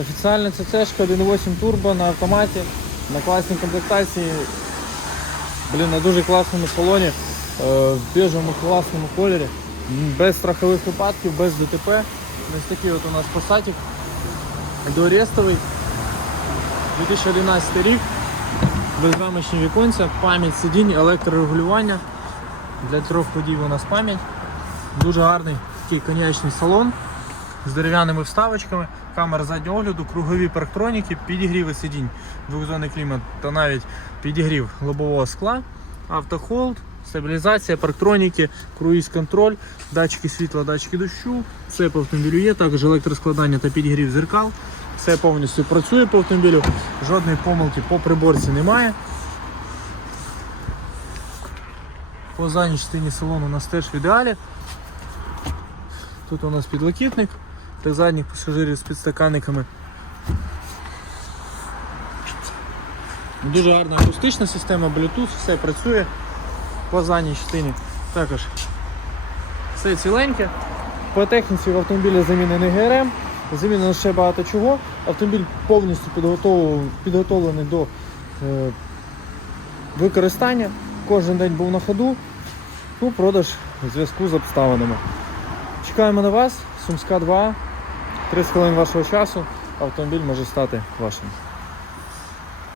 Офіціальна ЦЦшка 1.8 турбо на автоматі, на класній комплектації. Блін, на дуже класному салоні, е, в біжому класному кольорі, без страхових випадків, без ДТП. Ось такий от у нас посадик. Дорестовий. 2011 рік. Безрамочні віконця, пам'ять сидінь, електрорегулювання. Для трьох водіїв у нас пам'ять. Дуже гарний такий коньячний салон з дерев'яними вставочками, камера заднього огляду, кругові парктроніки, підігріви сидінь, двохзонний клімат та навіть підігрів лобового скла, автохолд, стабілізація, парктроніки, круїз-контроль, датчики світла, датчики дощу, все по автомобілю є, також електроскладання та підігрів зеркал. Все повністю працює по автомобілю, жодної помилки по приборці немає. По задній частині салону у нас теж в ідеалі. Тут у нас підлокітник для задніх пасажирів з підстаканниками. Дуже гарна акустична система, Bluetooth, все працює по задній частині. Також все ціленьке. По техніці в автомобілі замінений ГРМ, замінено ще багато чого. Автомобіль повністю підготов- підготовлений до е, використання. Кожен день був на ходу. Ну, продаж в зв'язку з обставинами. Чекаємо на вас, Сумська 2, 30 хвилин вашого часу. Автомобіль може стати вашим.